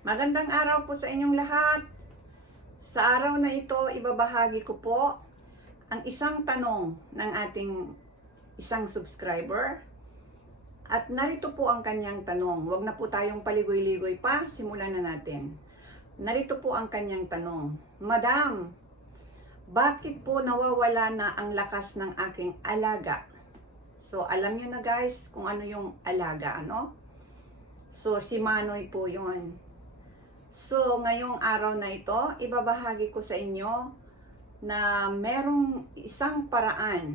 Magandang araw po sa inyong lahat. Sa araw na ito, ibabahagi ko po ang isang tanong ng ating isang subscriber. At narito po ang kanyang tanong. Huwag na po tayong paligoy-ligoy pa, simulan na natin. Narito po ang kanyang tanong. Madam, bakit po nawawala na ang lakas ng aking alaga? So, alam nyo na guys kung ano yung alaga, ano? So, si Manoy po yun. So, ngayong araw na ito, ibabahagi ko sa inyo na merong isang paraan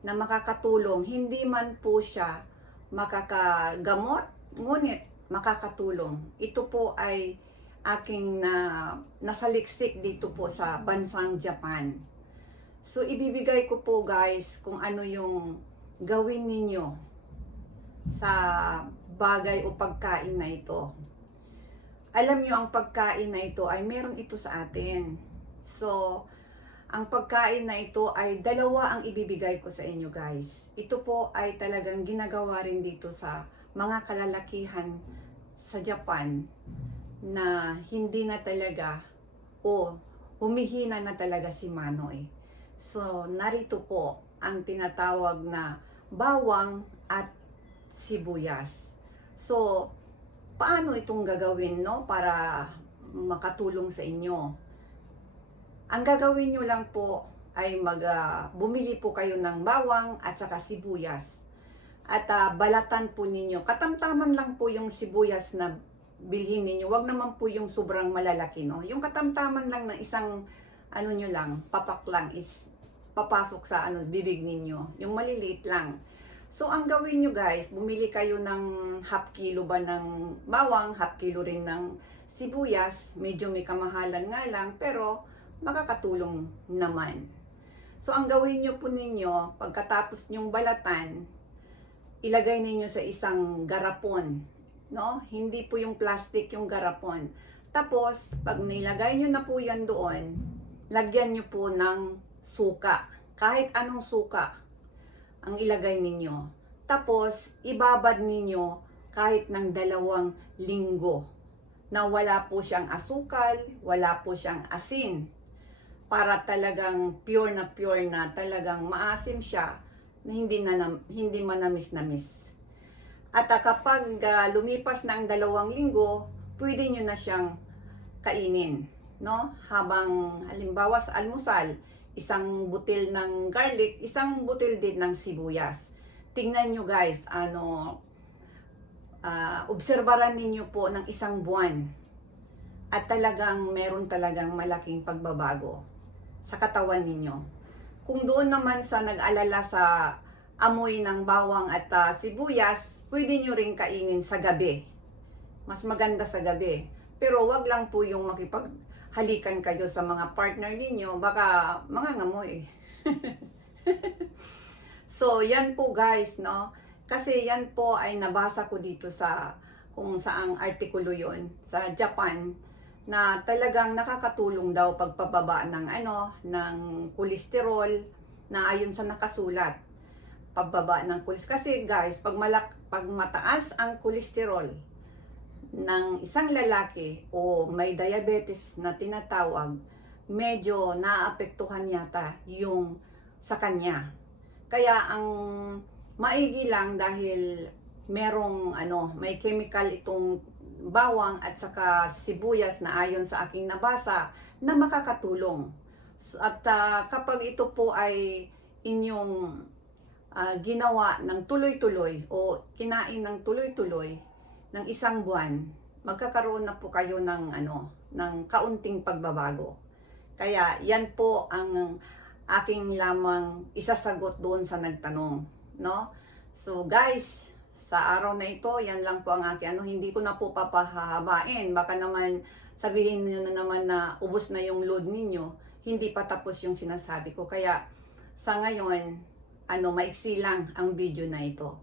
na makakatulong. Hindi man po siya makakagamot, ngunit makakatulong. Ito po ay aking nasaliksik dito po sa bansang Japan. So, ibibigay ko po guys kung ano yung gawin ninyo sa bagay o pagkain na ito. Alam nyo, ang pagkain na ito ay meron ito sa atin. So, ang pagkain na ito ay dalawa ang ibibigay ko sa inyo guys. Ito po ay talagang ginagawa rin dito sa mga kalalakihan sa Japan na hindi na talaga o humihina na talaga si Manoy. So, narito po ang tinatawag na bawang at sibuyas. So, paano itong gagawin, no, para makatulong sa inyo? Ang gagawin nyo lang po ay bumili po kayo ng bawang at saka sibuyas. At balatan po ninyo. Katamtaman lang po yung sibuyas na bilhin ninyo. Wag naman po yung sobrang malalaki, no? Yung katamtaman lang ng isang nyo lang, papak lang is papasok sa bibig ninyo. Yung maliliit lang. So, ang gawin nyo guys, bumili kayo ng half kilo ba ng bawang, half kilo rin ng sibuyas. Medyo may kamahalan nga lang, pero makakatulong naman. So, ang gawin nyo po ninyo, pagkatapos nyong balatan, ilagay ninyo sa isang garapon. No? Hindi po yung plastic yung garapon. Tapos, pag nilagay nyo na po yan doon, lagyan nyo po ng suka. Kahit anong suka ang ilagay ninyo. Tapos, ibabad ninyo kahit ng 2 linggo na wala po siyang asukal, wala po siyang asin. Para talagang pure na talagang maasim siya na hindi manamis-namis. At kapag lumipas na ang 2 linggo, pwede nyo na siyang kainin. No? Habang halimbawa sa almusal, isang butil ng garlic, isang butil din ng sibuyas. Tingnan nyo guys, obserbaran ninyo po ng 1 buwan. At talagang meron talagang malaking pagbabago sa katawan ninyo. Kung doon naman sa nag-alala sa amoy ng bawang at sibuyas, pwede nyo rin kainin sa gabi. Mas maganda sa gabi. Pero wag lang po yung halikan kayo sa mga partner ninyo, baka mangangamoy. So, yan po guys, no? Kasi yan po ay nabasa ko dito sa kung saang artikulo yon sa Japan na talagang nakakatulong daw pagpababa ng ng kolesterol na ayon sa nakasulat. Pagbaba ng kolesterol. Kasi guys, pag mataas ang kolesterol ng isang lalaki o may diabetes na tinatawag, medyo naapektuhan yata yung sa kanya. Kaya ang maigi lang dahil merong may chemical itong bawang at saka sibuyas na ayon sa aking nabasa na makakatulong. At kapag ito po ay inyong ginawa ng tuloy-tuloy o kinain ng tuloy-tuloy ng 1 buwan, magkakaroon na po kayo ng kaunting pagbabago. Kaya yan po ang aking lamang isasagot doon sa nagtanong, no? So guys, sa araw na ito, yan lang po ang aking hindi ko na po papahabain. Baka naman sabihin niyo na naman na ubos na yung load ninyo, hindi pa tapos yung sinasabi ko. Kaya sa ngayon, maiksi lang ang video na ito.